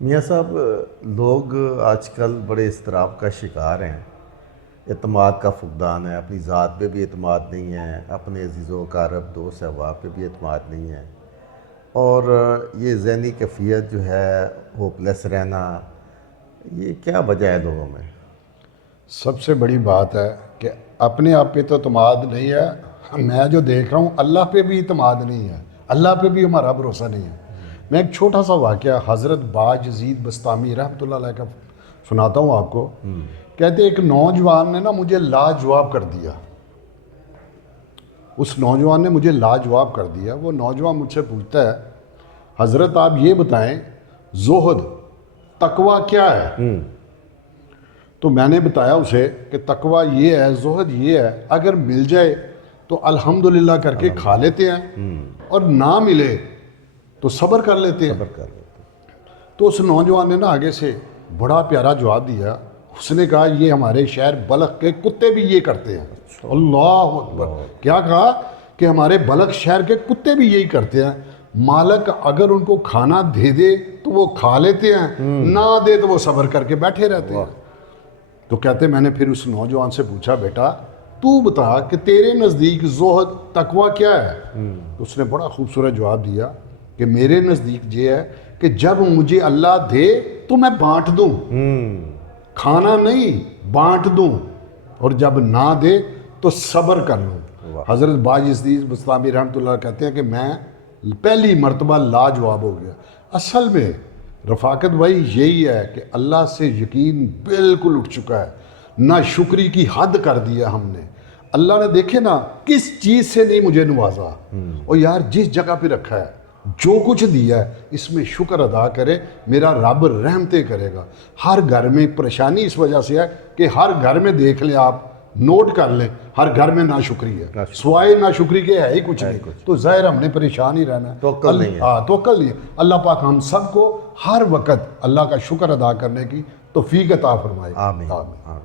میاں صاحب، لوگ آج کل بڑے اضطراب کا شکار ہیں۔ اعتماد کا فقدان ہے، اپنی ذات پہ بھی اعتماد نہیں ہے، اپنے عزیز و اقارب دوست احباب پہ بھی اعتماد نہیں ہے، اور یہ ذہنی کیفیت جو ہے ہوپ لیس رہنا، یہ کیا وجہ ہے لوگوں میں؟ سب سے بڑی بات ہے کہ اپنے آپ پہ تو اعتماد نہیں ہے۔ میں جو دیکھ رہا ہوں اللہ پہ بھی اعتماد نہیں ہے، اللہ پہ بھی ہمارا بھروسہ نہیں ہے۔ میں ایک چھوٹا سا واقعہ حضرت باجزید بسطامی رحمۃ اللہ علیہ کا سناتا ہوں آپ کو۔ کہتے ایک نوجوان نے نا مجھے لاجواب کر دیا، اس نوجوان نے مجھے لاجواب کر دیا۔ وہ نوجوان مجھ سے پوچھتا ہے، حضرت آپ یہ بتائیں زہد تقوی کیا ہے؟ تو میں نے بتایا اسے کہ تقوی یہ ہے، زہد یہ ہے، اگر مل جائے تو الحمدللہ کر کے کھا لیتے ہیں، اور نہ ملے تو صبر کر لیتے ہیں۔ صبر کر لیتے تو اس نوجوان نے نا آگے سے بڑا پیارا جواب دیا۔ اس نے کہا یہ ہمارے شہر بلخ کے کتے بھی یہ کرتے ہیں۔ اللہ اکبر! کیا کہا کہ ہمارے بلخ شہر کے کتے بھی یہی کرتے ہیں، مالک اگر ان کو کھانا دے دے تو وہ کھا لیتے ہیں، نہ دے تو وہ صبر کر کے بیٹھے رہتے ہیں۔ تو کہتے میں نے پھر اس نوجوان سے پوچھا، بیٹا تو بتا کہ تیرے نزدیک زہد تقوی کیا ہے؟ اس نے بڑا خوبصورت جواب دیا کہ میرے نزدیک یہ ہے کہ جب مجھے اللہ دے تو میں بانٹ دوں، کھانا نہیں بانٹ دوں، اور جب نہ دے تو صبر کر لوں۔ حضرت باجزید بسطامی رحمۃ اللہ کہتے ہیں کہ میں پہلی مرتبہ لاجواب ہو گیا۔ اصل میں رفاقت بھائی یہی ہے کہ اللہ سے یقین بالکل اٹھ چکا ہے، نہ شکری کی حد کر دیا ہم نے۔ اللہ نے دیکھے نا کس چیز سے نہیں مجھے نوازا، اور یار جس جگہ پہ رکھا ہے، جو کچھ دیا ہے اس میں شکر ادا کرے، میرا رب رحمتیں کرے گا۔ ہر گھر میں پریشانی اس وجہ سے ہے کہ ہر گھر میں دیکھ لیں، آپ نوٹ کر لیں، ہر گھر میں ناشکری ہے، سوائے ناشکری کے ہے ہی کچھ نہیں۔ تو ظاہر ہم نے پریشان ہی رہنا ہے، توکل نہیں ہے۔ توکل نہیں ہے۔ اللہ پاک ہم سب کو ہر وقت اللہ کا شکر ادا کرنے کی توفیق عطا فرمائے۔ آمین۔ آمین۔